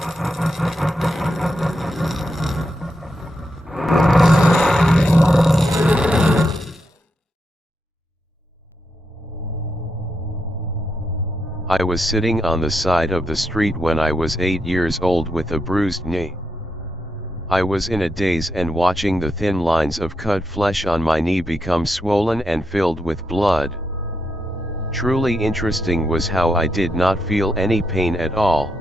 I was sitting on the side of the street when I was 8 years old with a bruised knee. I was in a daze and watching the thin lines of cut flesh on my knee become swollen and filled with blood. Truly interesting was how I did not feel any pain at all.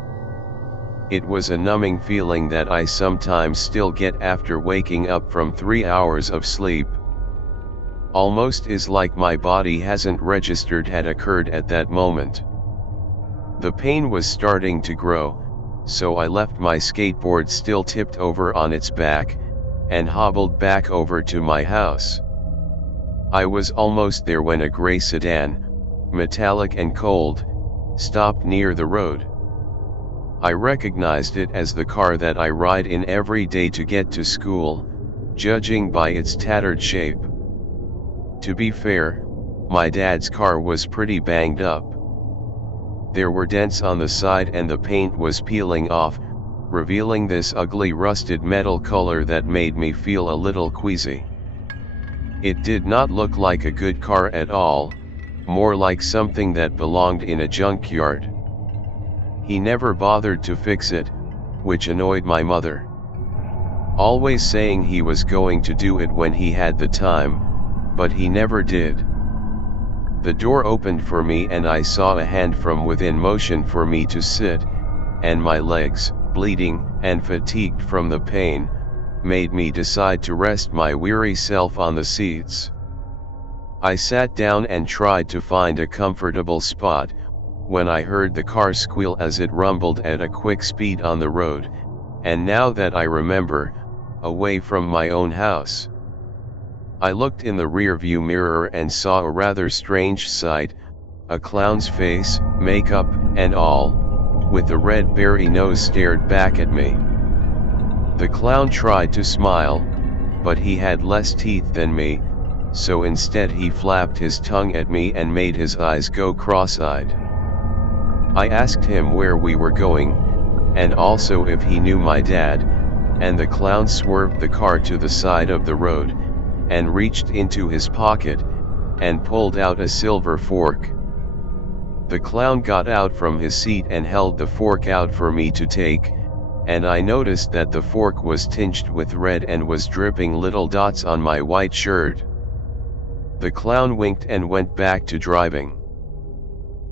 It was a numbing feeling that I sometimes still get after waking up from 3 hours of sleep. Almost is like my body hasn't registered had occurred at that moment. The pain was starting to grow, so I left my skateboard still tipped over on its back, and hobbled back over to my house. I was almost there when a gray sedan, metallic and cold, stopped near the road. I recognized it as the car that I ride in every day to get to school, judging by its tattered shape. To be fair, my dad's car was pretty banged up. There were dents on the side and the paint was peeling off, revealing this ugly rusted metal color that made me feel a little queasy. It did not look like a good car at all, more like something that belonged in a junkyard. He never bothered to fix it, which annoyed my mother. Always saying he was going to do it when he had the time, but he never did. The door opened for me and I saw a hand from within motion for me to sit, and my legs, bleeding and fatigued from the pain, made me decide to rest my weary self on the seats. I sat down and tried to find a comfortable spot, when I heard the car squeal as it rumbled at a quick speed on the road, and now that I remember, away from my own house. I looked in the rearview mirror and saw a rather strange sight, a clown's face, makeup, and all, with a red berry nose stared back at me. The clown tried to smile, but he had less teeth than me, so instead he flapped his tongue at me and made his eyes go cross-eyed. I asked him where we were going, and also if he knew my dad, and the clown swerved the car to the side of the road, and reached into his pocket, and pulled out a silver fork. The clown got out from his seat and held the fork out for me to take, and I noticed that the fork was tinged with red and was dripping little dots on my white shirt. The clown winked and went back to driving.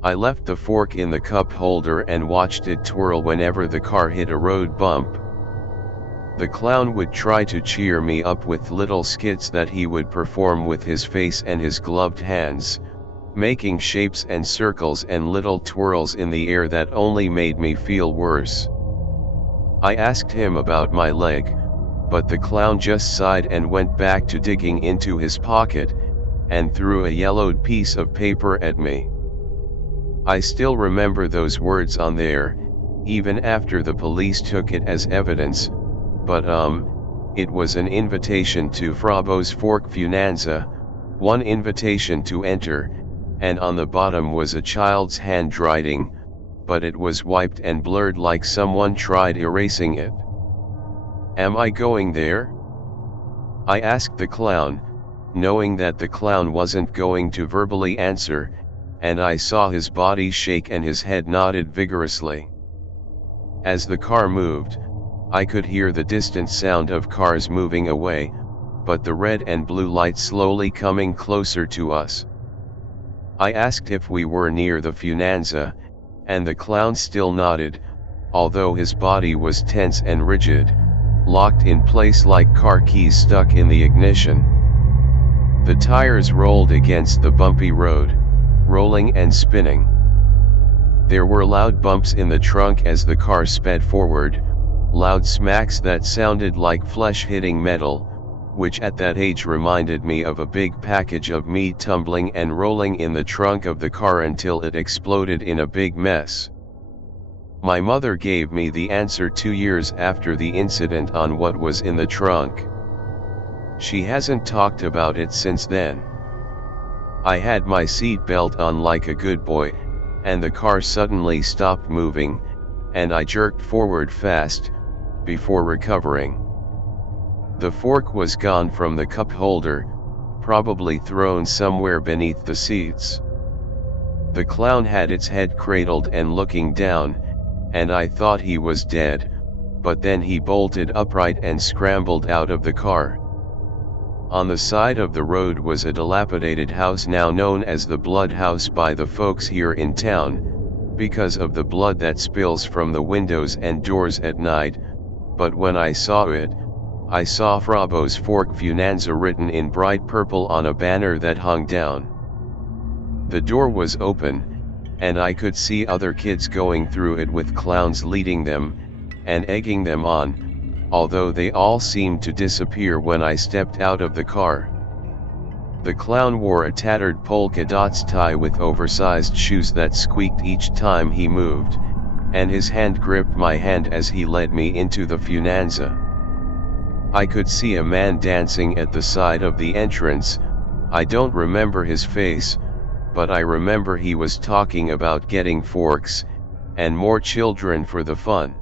I left the fork in the cup holder and watched it twirl whenever the car hit a road bump. The clown would try to cheer me up with little skits that he would perform with his face and his gloved hands, making shapes and circles and little twirls in the air that only made me feel worse. I asked him about my leg, but the clown just sighed and went back to digging into his pocket, and threw a yellowed piece of paper at me. I still remember those words on there, even after the police took it as evidence. But it was an invitation to Frabo's Fork Funanza, one invitation to enter, and on the bottom was a child's handwriting, but it was wiped and blurred like someone tried erasing it. Am I going there? I asked the clown, knowing that the clown wasn't going to verbally answer, and I saw his body shake and his head nodded vigorously. As the car moved, I could hear the distant sound of cars moving away, but the red and blue light slowly coming closer to us. I asked if we were near the Funanza, and the clown still nodded, although his body was tense and rigid, locked in place like car keys stuck in the ignition. The tires rolled against the bumpy road, rolling and spinning. There were loud bumps in the trunk as the car sped forward, loud smacks that sounded like flesh hitting metal, which at that age reminded me of a big package of meat tumbling and rolling in the trunk of the car until it exploded in a big mess. My mother gave me the answer 2 years after the incident on what was in the trunk. She hasn't talked about it since then. I had my seat belt on like a good boy, and the car suddenly stopped moving, and I jerked forward fast, before recovering. The fork was gone from the cup holder, probably thrown somewhere beneath the seats. The clown had its head cradled and looking down, and I thought he was dead, but then he bolted upright and scrambled out of the car. On the side of the road was a dilapidated house now known as the Blood House by the folks here in town, because of the blood that spills from the windows and doors at night, but when I saw it, I saw Fraubo's Fork Funanza written in bright purple on a banner that hung down. The door was open, and I could see other kids going through it with clowns leading them, and egging them on, although they all seemed to disappear when I stepped out of the car. The clown wore a tattered polka dots tie with oversized shoes that squeaked each time he moved, and his hand gripped my hand as he led me into the Funanza. I could see a man dancing at the side of the entrance. I don't remember his face, but I remember he was talking about getting forks, and more children for the fun.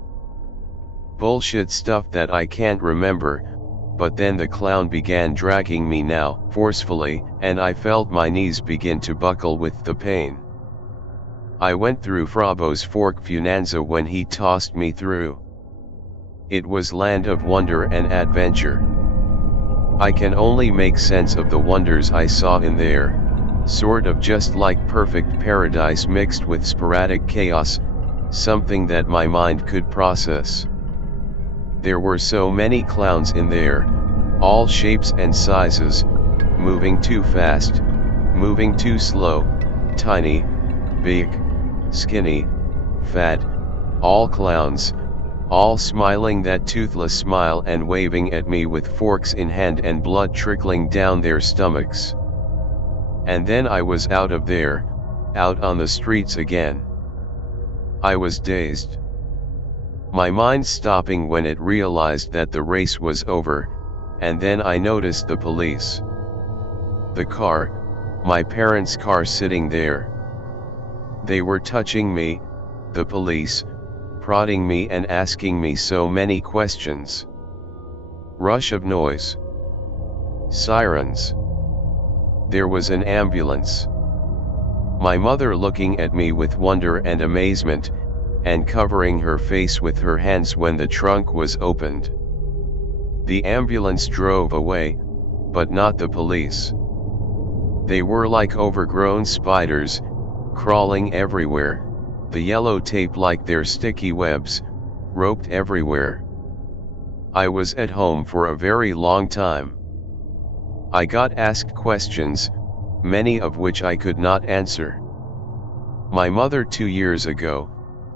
Bullshit stuff that I can't remember, but then the clown began dragging me now, forcefully, and I felt my knees begin to buckle with the pain. I went through Fraubo's Fork Funanza when he tossed me through. It was land of wonder and adventure. I can only make sense of the wonders I saw in there, sort of just like perfect paradise mixed with sporadic chaos, something that my mind could process. There were so many clowns in there, all shapes and sizes, moving too fast, moving too slow, tiny, big, skinny, fat, all clowns, all smiling that toothless smile and waving at me with forks in hand and blood trickling down their stomachs. And then I was out of there, out on the streets again. I was dazed. My mind stopping when it realized that the race was over, and then I noticed the police. The car, my parents' car sitting there. They were touching me, the police, prodding me and asking me so many questions. Rush of noise. Sirens. There was an ambulance. My mother looking at me with wonder and amazement, and covering her face with her hands when the trunk was opened. The ambulance drove away, but not the police. They were like overgrown spiders, crawling everywhere, the yellow tape like their sticky webs, roped everywhere. I was at home for a very long time. I got asked questions, many of which I could not answer. My mother 2 years ago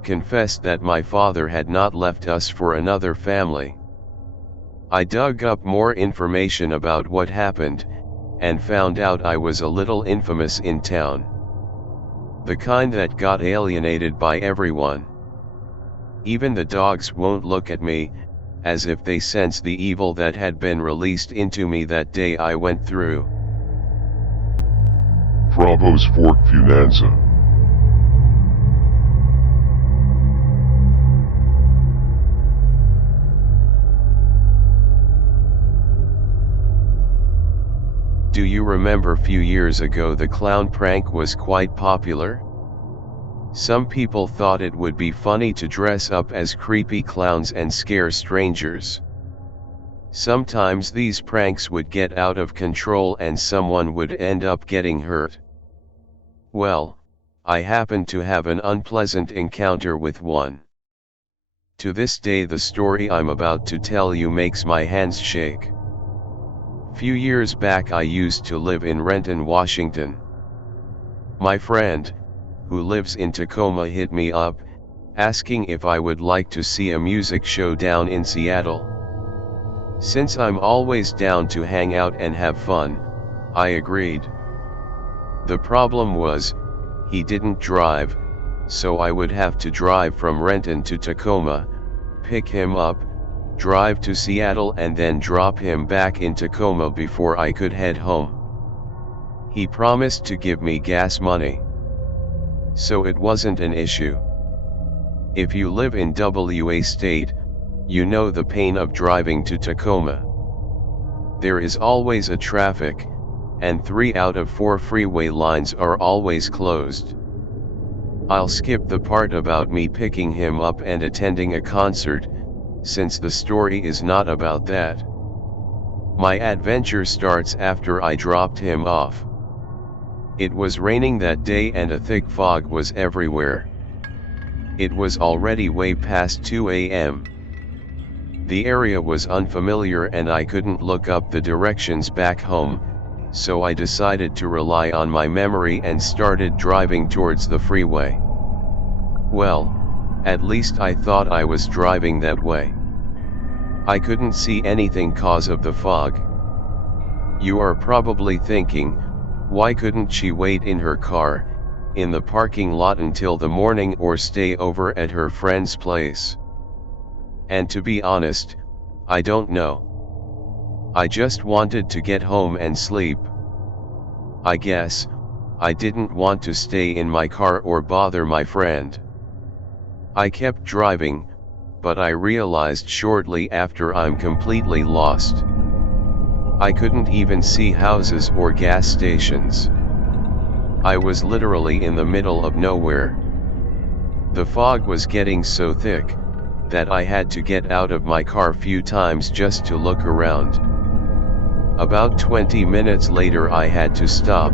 confessed that my father had not left us for another family. I dug up more information about what happened, and found out I was a little infamous in town. The kind that got alienated by everyone. Even the dogs won't look at me, as if they sense the evil that had been released into me that day I went through. Fraubo's Fork Funanza. Do you remember few years ago the clown prank was quite popular? Some people thought it would be funny to dress up as creepy clowns and scare strangers. Sometimes these pranks would get out of control and someone would end up getting hurt. Well, I happened to have an unpleasant encounter with one. To this day the story I'm about to tell you makes my hands shake. Few years back I used to live in Renton, Washington. My friend, who lives in Tacoma, hit me up, asking if I would like to see a music show down in Seattle. Since I'm always down to hang out and have fun, I agreed. The problem was, he didn't drive, so I would have to drive from Renton to Tacoma, pick him up, drive to Seattle and then drop him back in Tacoma before I could head home. He promised to give me gas money, so it wasn't an issue. If you live in WA state, you know the pain of driving to Tacoma. There is always a traffic, and 3 out of 4 freeway lines are always closed. I'll skip the part about me picking him up and attending a concert, since the story is not about that. My adventure starts after I dropped him off. It was raining that day and a thick fog was everywhere. It was already way past 2 a.m. The area was unfamiliar and I couldn't look up the directions back home, so I decided to rely on my memory and started driving towards the freeway. Well, at least I thought I was driving that way. I couldn't see anything cause of the fog. You are probably thinking, why couldn't she wait in her car, in the parking lot until the morning or stay over at her friend's place? And to be honest, I don't know. I just wanted to get home and sleep. I guess, I didn't want to stay in my car or bother my friend. I kept driving, but I realized shortly after I'm completely lost. I couldn't even see houses or gas stations. I was literally in the middle of nowhere. The fog was getting so thick that I had to get out of my car few times just to look around. About 20 minutes later I had to stop.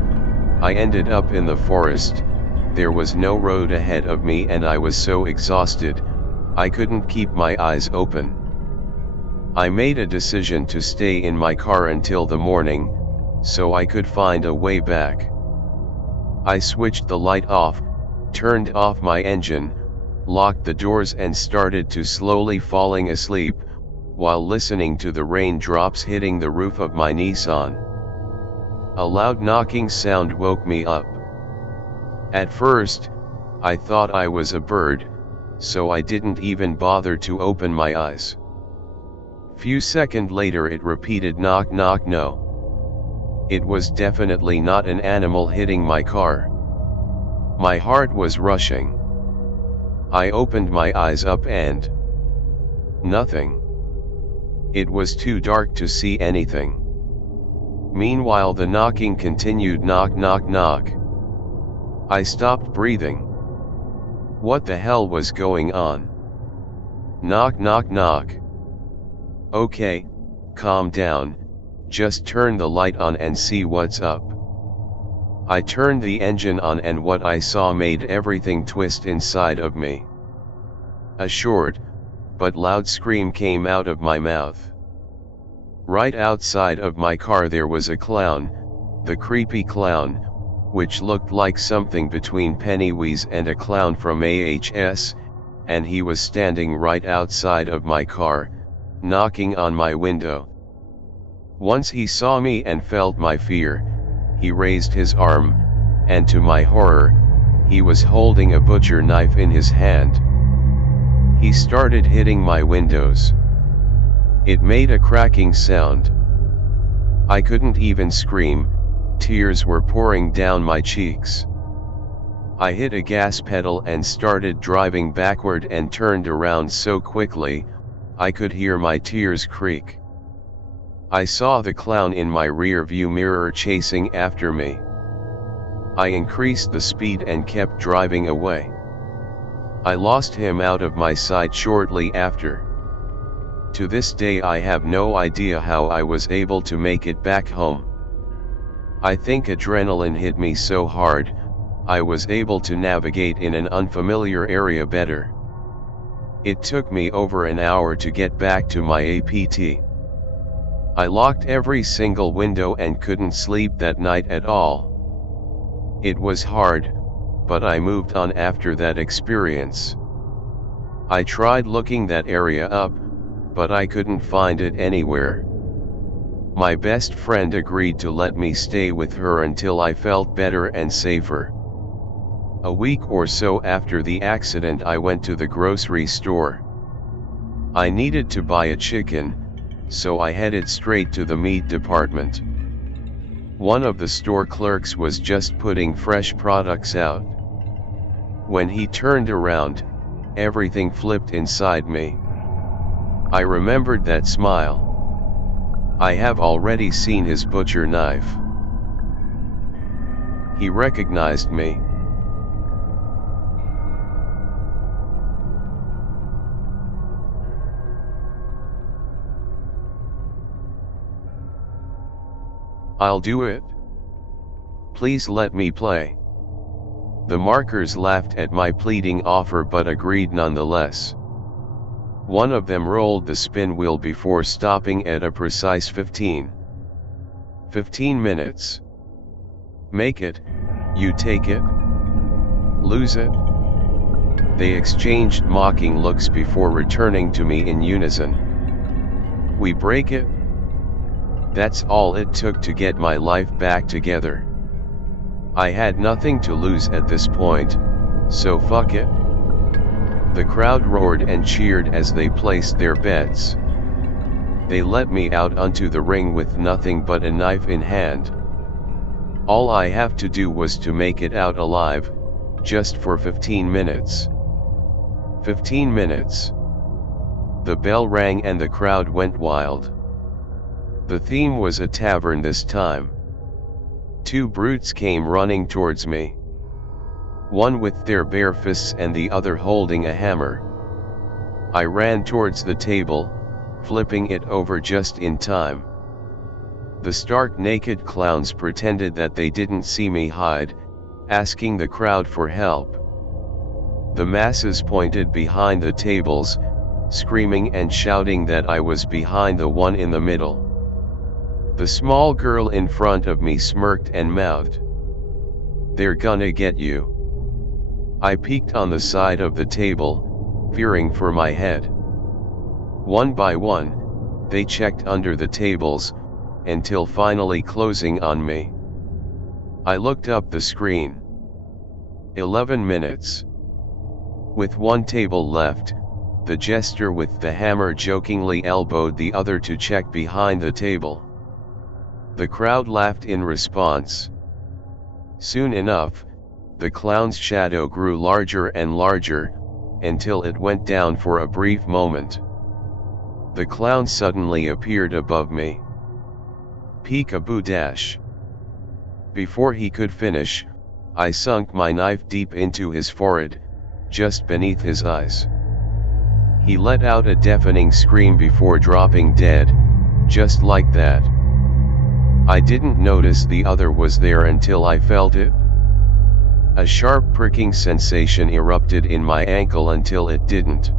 I ended up in the forest. There was no road ahead of me and I was so exhausted, I couldn't keep my eyes open. I made a decision to stay in my car until the morning, so I could find a way back. I switched the light off, turned off my engine, locked the doors and started to slowly falling asleep, while listening to the raindrops hitting the roof of my Nissan. A loud knocking sound woke me up. At first, I thought I was a bird, so I didn't even bother to open my eyes. Few seconds later it repeated knock knock no. It was definitely not an animal hitting my car. My heart was rushing. I opened my eyes up and nothing. It was too dark to see anything. Meanwhile the knocking continued knock knock knock. I stopped breathing. What the hell was going on? Knock knock knock. Okay, calm down, just turn the light on and see what's up. I turned the engine on and what I saw made everything twist inside of me. A short, but loud scream came out of my mouth. Right outside of my car there was a clown, the creepy clown, which looked like something between Pennywise and a clown from AHS, and he was standing right outside of my car, knocking on my window. Once he saw me and felt my fear, he raised his arm, and to my horror, he was holding a butcher knife in his hand. He started hitting my windows. It made a cracking sound. I couldn't even scream, tears were pouring down my cheeks. I hit a gas pedal and started driving backward and turned around so quickly, I could hear my tears creak. I saw the clown in my rear view mirror chasing after me. I increased the speed and kept driving away. I lost him out of my sight shortly after. To this day I have no idea how I was able to make it back home. I think adrenaline hit me so hard, I was able to navigate in an unfamiliar area better. It took me over an hour to get back to my APT. I locked every single window and couldn't sleep that night at all. It was hard, but I moved on after that experience. I tried looking that area up, but I couldn't find it anywhere. My best friend agreed to let me stay with her until I felt better and safer. A week or so after the accident I went to the grocery store. I needed to buy a chicken, so I headed straight to the meat department. One of the store clerks was just putting fresh products out. When he turned around, everything flipped inside me. I remembered that smile. I have already seen his butcher knife. He recognized me. I'll do it. Please let me play. The markers laughed at my pleading offer but agreed nonetheless. One of them rolled the spin wheel before stopping at a precise 15 minutes. Make it, you take it. Lose it. They exchanged mocking looks before returning to me in unison. We break it. That's all it took to get my life back together. I had nothing to lose at this point, so fuck it. The crowd roared and cheered as they placed their bets. They let me out onto the ring with nothing but a knife in hand. All I have to do was to make it out alive, just for 15 minutes. 15 minutes. The bell rang and the crowd went wild. The theme was a tavern this time. Two brutes came running towards me. One with their bare fists and the other holding a hammer. I ran towards the table, flipping it over just in time. The stark naked clowns pretended that they didn't see me hide, asking the crowd for help. The masses pointed behind the tables, screaming and shouting that I was behind the one in the middle. The small girl in front of me smirked and mouthed, "They're gonna get you." I peeked on the side of the table, fearing for my head. One by one, they checked under the tables, until finally closing on me. I looked up the screen. 11 minutes. With one table left, the jester with the hammer jokingly elbowed the other to check behind the table. The crowd laughed in response. Soon enough, the clown's shadow grew larger and larger, until it went down for a brief moment. The clown suddenly appeared above me. Peek-a-boo dash. Before he could finish, I sunk my knife deep into his forehead, just beneath his eyes. He let out a deafening scream before dropping dead, just like that. I didn't notice the other was there until I felt it. A sharp pricking sensation erupted in my ankle until it didn't.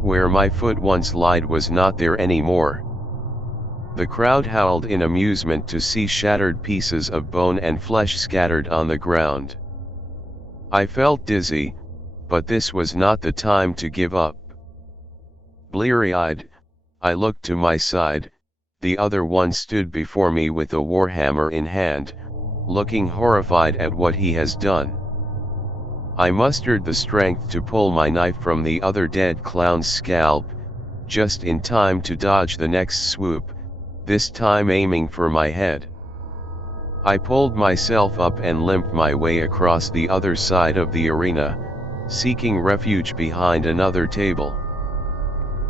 Where my foot once lied was not there anymore. The crowd howled in amusement to see shattered pieces of bone and flesh scattered on the ground. I felt dizzy, but this was not the time to give up. Bleary-eyed, I looked to my side. The other one stood before me with a warhammer in hand, looking horrified at what he has done. I mustered the strength to pull my knife from the other dead clown's scalp, just in time to dodge the next swoop, this time aiming for my head. I pulled myself up and limped my way across the other side of the arena, seeking refuge behind another table.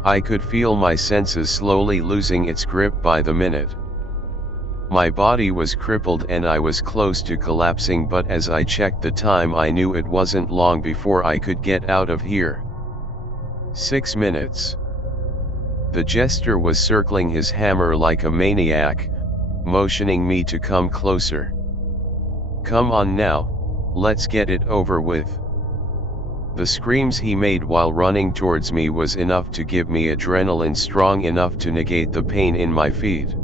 I could feel my senses slowly losing its grip by the minute. My body was crippled and I was close to collapsing, but as I checked the time I knew it wasn't long before I could get out of here. 6 minutes. The jester was circling his hammer like a maniac, motioning me to come closer. "Come on now, let's get it over with." The screams he made while running towards me was enough to give me adrenaline strong enough to negate the pain in my feet.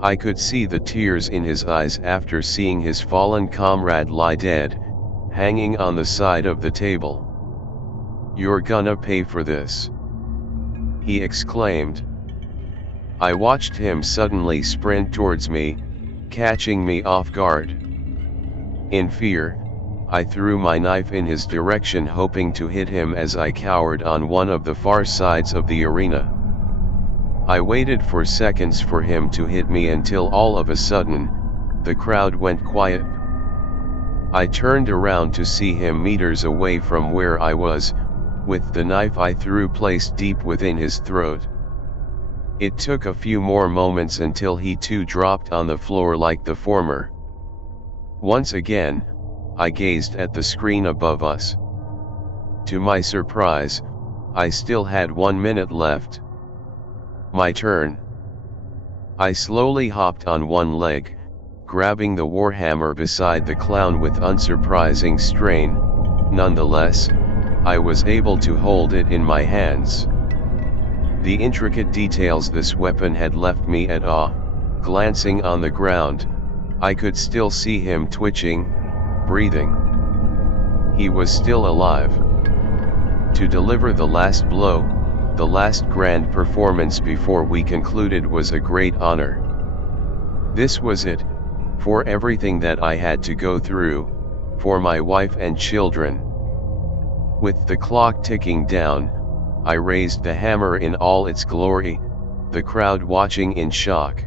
I could see the tears in his eyes after seeing his fallen comrade lie dead, hanging on the side of the table. "You're gonna pay for this," he exclaimed. I watched him suddenly sprint towards me, catching me off guard. In fear, I threw my knife in his direction, hoping to hit him as I cowered on one of the far sides of the arena. I waited for seconds for him to hit me until all of a sudden, the crowd went quiet. I turned around to see him meters away from where I was, with the knife I threw placed deep within his throat. It took a few more moments until he too dropped on the floor like the former. Once again, I gazed at the screen above us. To my surprise, I still had 1 minute left. My turn. I slowly hopped on one leg, grabbing the warhammer beside the clown with unsurprising strain. Nonetheless, I was able to hold it in my hands. The intricate details this weapon had left me at awe. Glancing on the ground, I could still see him twitching, breathing. He was still alive. To deliver the last blow, the last grand performance before we concluded, was a great honor. This was it, for everything that I had to go through, for my wife and children. With the clock ticking down, I raised the hammer in all its glory, the crowd watching in shock.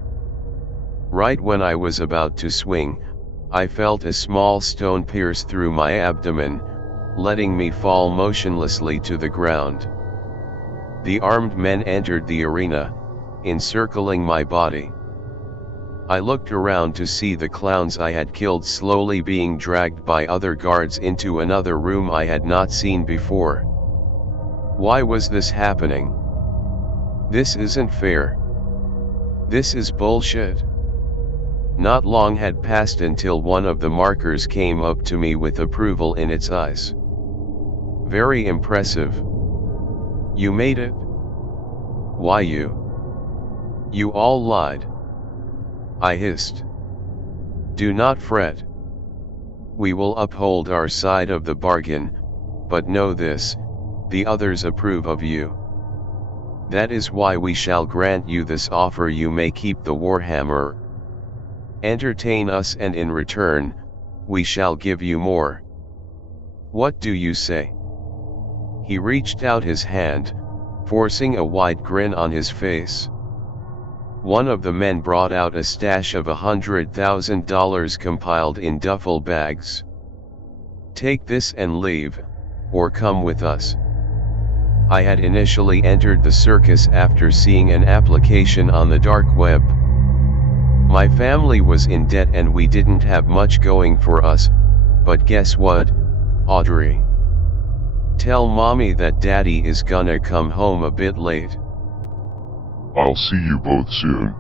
Right when I was about to swing, I felt a small stone pierce through my abdomen, letting me fall motionlessly to the ground. The armed men entered the arena, encircling my body. I looked around to see the clowns I had killed slowly being dragged by other guards into another room I had not seen before. Why was this happening? This isn't fair. This is bullshit. Not long had passed until one of the markers came up to me with approval in its eyes. Very impressive. You made it. Why you? You all lied. I hissed. Do not fret. We will uphold our side of the bargain, but know this, the others approve of you. That is why we shall grant you this offer: you may keep the warhammer. Entertain us, and in return, we shall give you more. What do you say? He reached out his hand, forcing a wide grin on his face. One of the men brought out a stash of $100,000 compiled in duffel bags. Take this and leave, or come with us. I had initially entered the circus after seeing an application on the dark web. My family was in debt and we didn't have much going for us, but guess what, Audrey? Tell mommy that daddy is gonna come home a bit late. I'll see you both soon.